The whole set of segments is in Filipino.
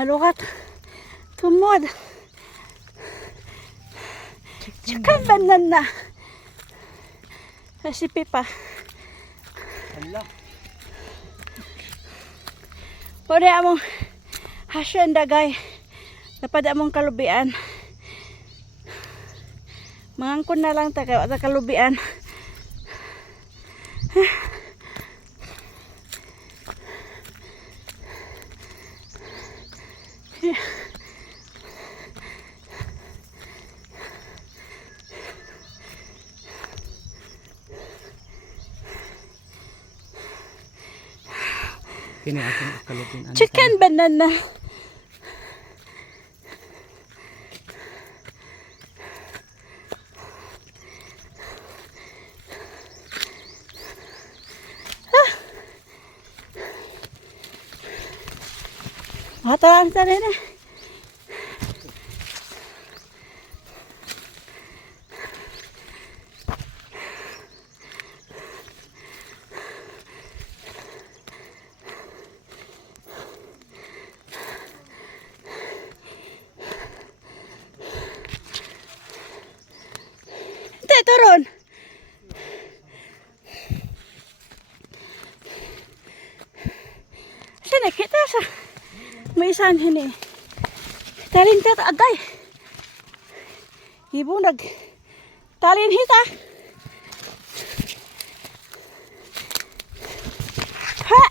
Halukat. Tumod. Tsaka banana. Recipe pa. Hala. Pwede among hasyan dagay. Dapat among kalubian. Mangangkon na lang taga kalubian. Kini akong kalupin. Chicken banana. Hatalan sa rin eh. Hindi, turun. Saan nakita sa may isan hini. Talin ka agay. Ibu nag talin hita. Ha!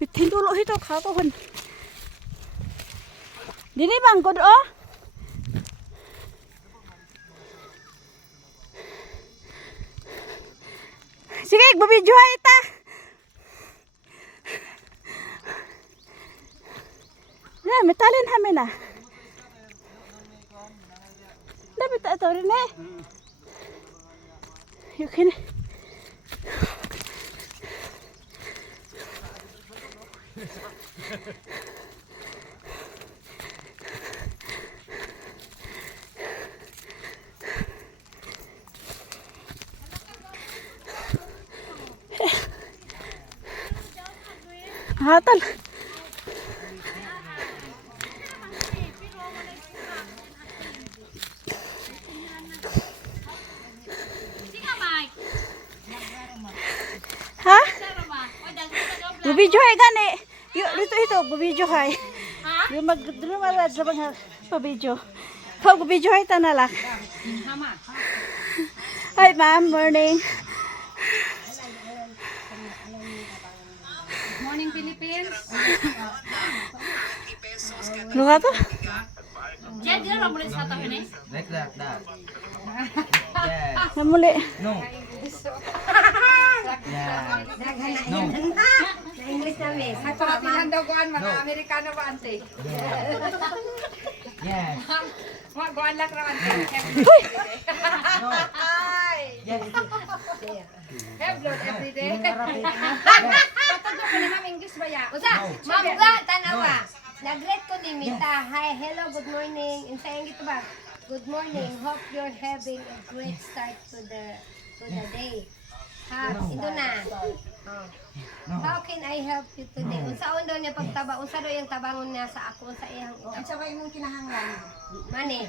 Bitin tulo hito katohon. Dini banggod oh. Sige, babidyo ita. Ya, metalin hamin na. Dapat ito rin eh. You can... Hatal. Ha? Bubidyo hay gani. Dito ito, bubidyo hay. Yung magdrumalad sa mga pabidyo. Pag bubidyo hay tanalak. Hi ma'am, morning. Morning Philippines. Luka to? Diyan, diyan lang muli sa tabi ni. Like that. Yes. Namuli. No. Yes. No. Sa English namin. Sa Pilipinan daw kuan mga Amerikano ba ante? Yes. Mga kuan lang ra ante. No. Yes. Have blood every day. Patugtog ko na ma'am English ba ya? Usa, mabuga tanawa. Nagret ko ni Mita. Hi, hello, good morning. In sayang gito ba? Good morning. Hope you're having a great start to the day. Ha, ito na. Oh. How can I help you today? Unsaon daw niya pagtaba? Unsa daw yung tabangon niya sa ako sa iyang ito? Sabay mong kinahanglan. Mani.